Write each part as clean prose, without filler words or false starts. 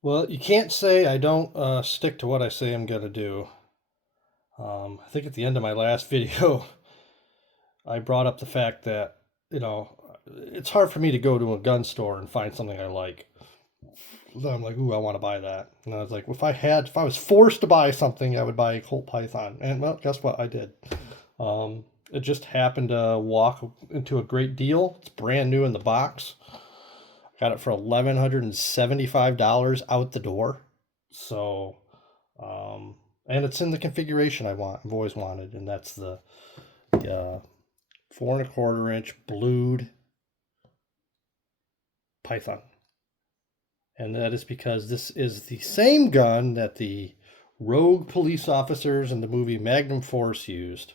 Well, you can't say I don't stick to what I say I'm going to do. I think at the end of my last video, I brought up the fact that, you know, it's hard for me to go to a gun store and find something I like. So I'm like, ooh, I want to buy that. And I was like, if I was forced to buy something, I would buy a Colt Python. And well, guess what? I did. It just happened to walk into a great deal. It's brand new in the box. Got it for $1,175 out the door. So, um, and it's in the configuration I've always wanted, and that's the uh, 4.25 inch blued Python. And that is because this is the same gun that the rogue police officers in the movie Magnum Force used.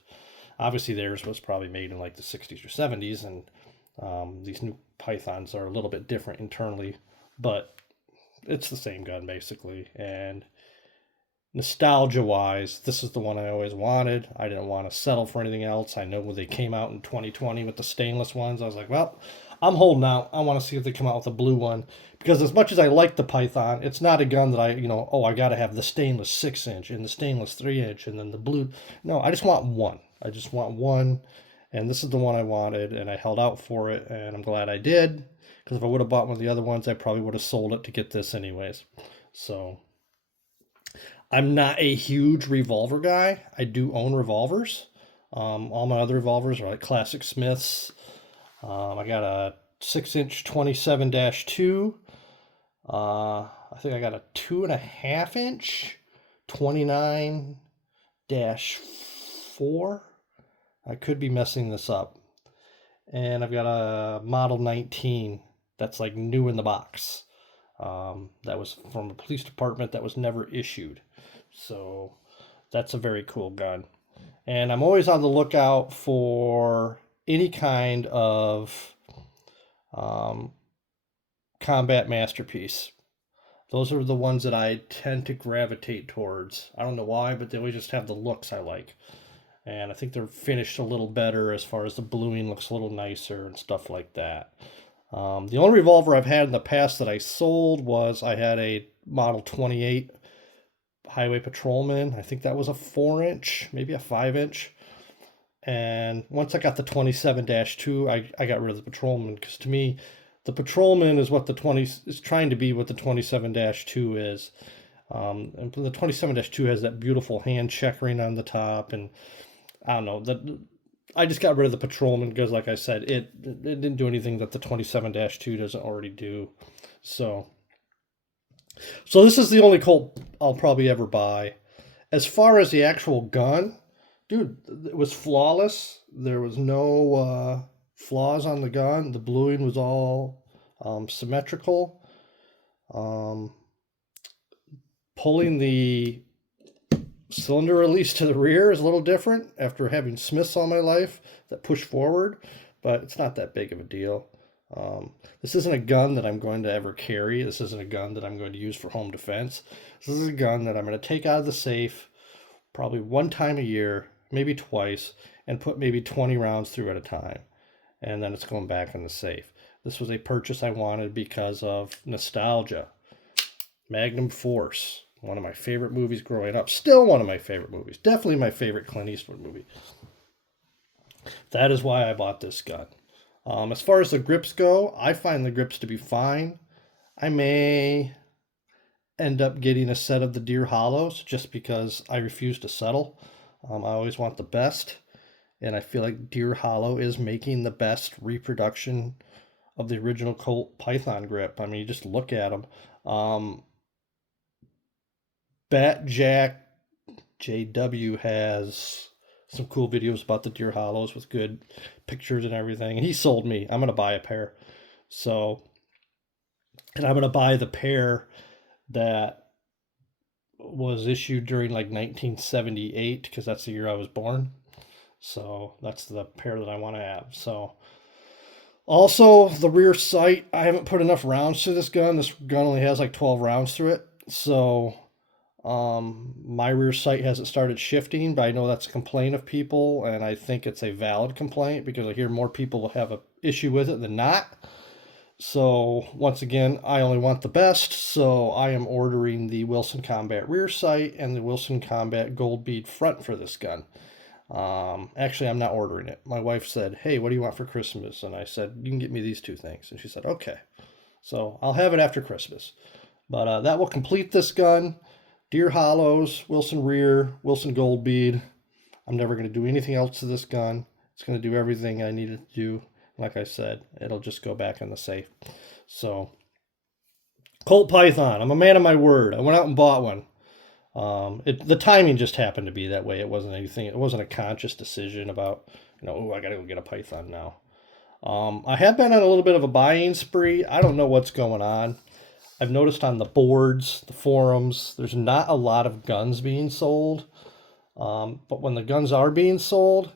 Obviously, theirs was probably made in like the 60s or 70s, and these new Pythons are a little bit different internally, but it's the same gun basically. And nostalgia wise, this is the one I always wanted. I didn't want to settle for anything else. I know when they came out in 2020 with the stainless ones, I was like, well, I'm holding out. I want to see if they come out with a blue one because as much as I like the Python, it's not a gun that I got to have the stainless 6 inch and the stainless 3 inch and then the blue. No, I just want one. I just want one. And this is the one I wanted, and I held out for it, and I'm glad I did because if I would have bought one of the other ones, I probably would have sold it to get this anyways. So I'm not a huge revolver guy. I do own revolvers. All my other revolvers are like classic Smiths. I got a 6 inch 27 2. I think I got a 2.5 inch 29 4. I could be messing this up. And I've got a Model 19 that's like new in the box. That was from a police department that was never issued. So that's a very cool gun. And I'm always on the lookout for any kind of um, combat masterpiece. Those are the ones that I tend to gravitate towards. I don't know why, but they always just have the looks I like. And I think they're finished a little better as far as the bluing looks a little nicer and stuff like that. The only revolver I've had in the past that I sold was I had a Model 28 Highway Patrolman. I think that was a 4 inch, maybe a 5 inch. And once I got the 27 2, I got rid of the Patrolman because to me, the Patrolman is what the 20 is trying to be what the 27 2 is. And the 27 2 has that beautiful hand checkering on the top. And I don't know, that I just got rid of the Patrolman because, like I said, it didn't do anything that the 27 2 doesn't already do. So, so this is the only Colt I'll probably ever buy. As far as the actual gun, dude, it was flawless. There was no flaws on the gun. The bluing was all symmetrical. Um, Pulling the cylinder release to the rear is a little different after having Smiths all my life that push forward, but it's not that big of a deal. This isn't a gun that I'm going to ever carry. This isn't a gun that I'm going to use for home defense. This is a gun that I'm going to take out of the safe probably one time a year, maybe twice, and put maybe 20 rounds through at a time. And then it's going back in the safe. This was a purchase I wanted because of nostalgia. Magnum Force, one of my favorite movies growing up. Still one of my favorite movies. Definitely my favorite Clint Eastwood movie. That is why I bought this gun. As far as the grips go, I find the grips to be fine. I may end up getting a set of the Deer Hollows just because I refuse to settle. I always want the best, and I feel like Deer Hollow is making the best reproduction of the original Colt Python grip. I mean, you just look at them. Bat Jack JW has some cool videos about the Deer Hollows with good pictures and everything. And he sold me. I'm gonna buy a pair. So, and I'm gonna buy the pair that was issued during like 1978 because that's the year I was born. So that's the pair that I want to have. So also the rear sight, I haven't put enough rounds to this gun. This gun only has like 12 rounds through it. So my rear sight hasn't started shifting, but I know that's a complaint of people, and I think it's a valid complaint because I hear more people have an issue with it than not. So once again, I only want the best, so I am ordering the Wilson Combat rear sight and the Wilson Combat gold bead front for this gun. Actually, I'm not ordering it. My wife said, "Hey, what do you want for Christmas?" And I said, "You can get me these two things." And she said, "Okay." So I'll have it after Christmas. But that will complete this gun. Deer hollows, Wilson rear, Wilson gold bead. I'm never going to do anything else to this gun. It's going to do everything I need it to do. Like I said, it'll just go back in the safe. So, Colt Python. I'm a man of my word. I went out and bought one. The timing just happened to be that way. It wasn't anything. It wasn't a conscious decision about, oh, I got to go get a Python now. I have been on a little bit of a buying spree. I don't know what's going on. I've noticed on the boards, the forums, there's not a lot of guns being sold. But when the guns are being sold,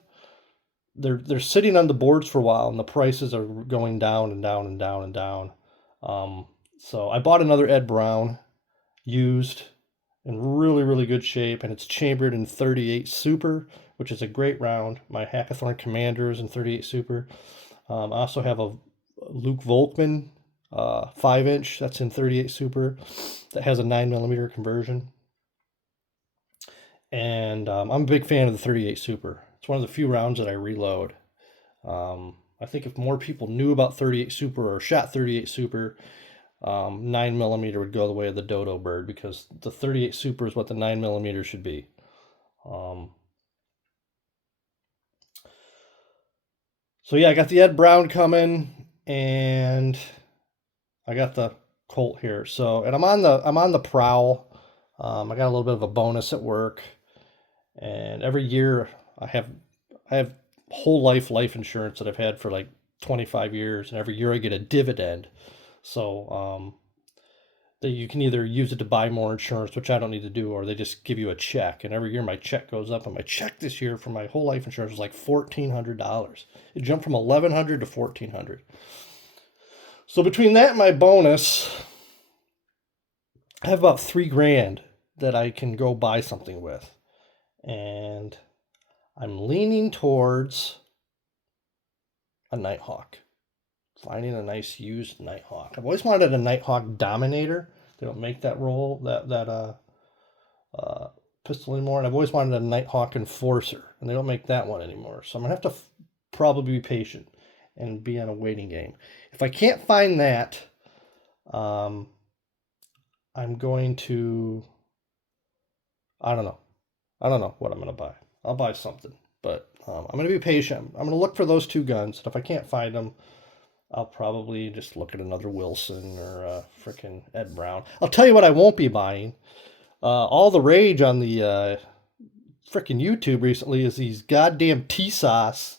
they're sitting on the boards for a while, and the prices are going down and down and down and down. So I bought another Ed Brown, used, in really, really good shape, and it's chambered in 38 Super, which is a great round. My Hackathorn Commander is in 38 Super. I also have a Luke Volkman 5-inch that's in 38 Super that has a 9mm conversion. And I'm a big fan of the 38 Super. It's one of the few rounds that I reload. I think if more people knew about 38 Super or shot 38 Super, 9mm would go the way of the dodo bird, because the 38 Super is what the 9mm should be. So yeah, I got the Ed Brown coming, and I got the Colt here. So, and I'm on the prowl. I got a little bit of a bonus at work, and every year I have whole life insurance that I've had for like 25 years, and every year I get a dividend. So that you can either use it to buy more insurance, which I don't need to do, or they just give you a check. And every year my check goes up, and my check this year for my whole life insurance was like $1,400. It jumped from $1,100 to $1,400. So between that and my bonus, I have about $3,000 that I can go buy something with. And I'm leaning towards a Nighthawk. Finding a nice used Nighthawk. I've always wanted a Nighthawk Dominator. They don't make that pistol anymore. And I've always wanted a Nighthawk Enforcer, and they don't make that one anymore. So I'm going to have to probably be patient and be on a waiting game. If I can't find that, I'm going to, I don't know. I don't know what I'm going to buy. I'll buy something, but I'm going to be patient. I'm going to look for those two guns. And if I can't find them, I'll probably just look at another Wilson or a freaking Ed Brown. I'll tell you what I won't be buying. All the rage on the freaking YouTube recently is these goddamn TSAS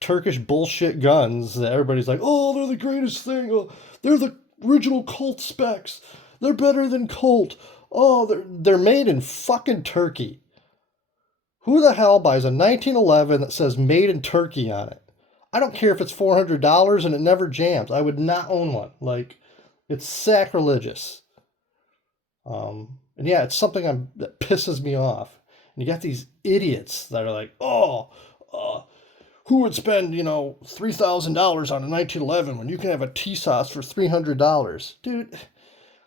Turkish bullshit guns that everybody's like, oh, they're the greatest thing. Oh, they're the original Colt specs. They're better than Colt. Oh, they're made in fucking Turkey. Who the hell buys a 1911 that says made in Turkey on it? I don't care if it's $400 and it never jams. I would not own one. Like, it's sacrilegious. And yeah, it's something that pisses me off. And you got these idiots that are like, oh, who would spend, $3,000 on a 1911 when you can have a TSAS for $300? Dude,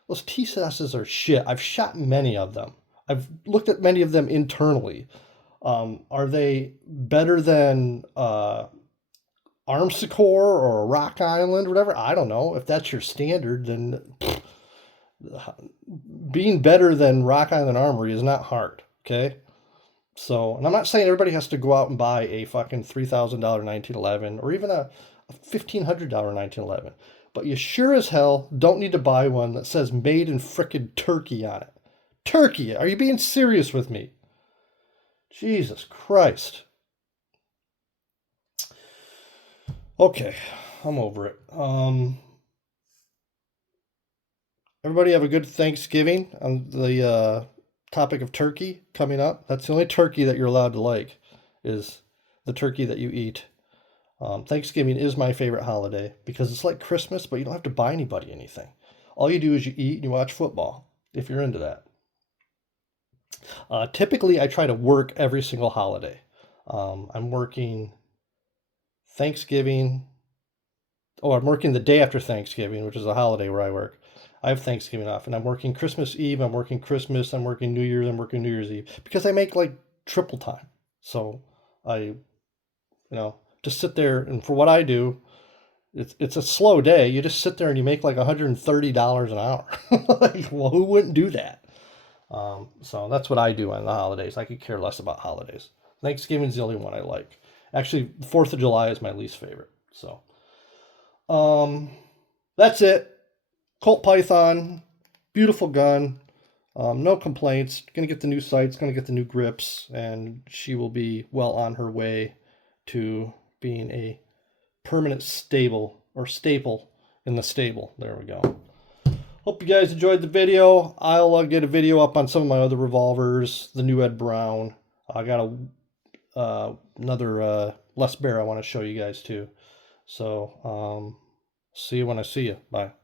those TSASs are shit. I've shot many of them. I've looked at many of them internally. Are they better than Armsecor or Rock Island or whatever? I don't know. If that's your standard, then being better than Rock Island Armory is not hard, okay? So, and I'm not saying everybody has to go out and buy a fucking $3,000 1911 or even a $1,500 1911, but you sure as hell don't need to buy one that says made in frickin' Turkey on it. Turkey? Are you being serious with me? Jesus Christ. Okay, I'm over it. Everybody have a good Thanksgiving on the topic of turkey coming up. That's the only turkey that you're allowed to like, is the turkey that you eat. Thanksgiving is my favorite holiday because it's like Christmas, but you don't have to buy anybody anything. All you do is you eat and you watch football, if you're into that. Typically, I try to work every single holiday. I'm working Thanksgiving, oh, I'm working the day after Thanksgiving, which is a holiday where I work. I have Thanksgiving off, and I'm working Christmas Eve. I'm working Christmas. I'm working New Year's. I'm working New Year's Eve because I make like triple time. So just sit there, and for what I do, it's a slow day. You just sit there and you make like $130 an hour. Like, well, who wouldn't do that? So that's what I do on the holidays. I could care less about holidays. Thanksgiving's the only one I like. Actually, 4th of July is my least favorite. So, um, that's it. Colt Python, beautiful gun. No complaints. Gonna get the new sights, gonna get the new grips, and she will be well on her way to being a permanent staple in the stable. There we go. Hope you guys enjoyed the video. I'll get a video up on some of my other revolvers, the new Ed Brown. I got another Les Bear I want to show you guys too. So see you when I see you. Bye.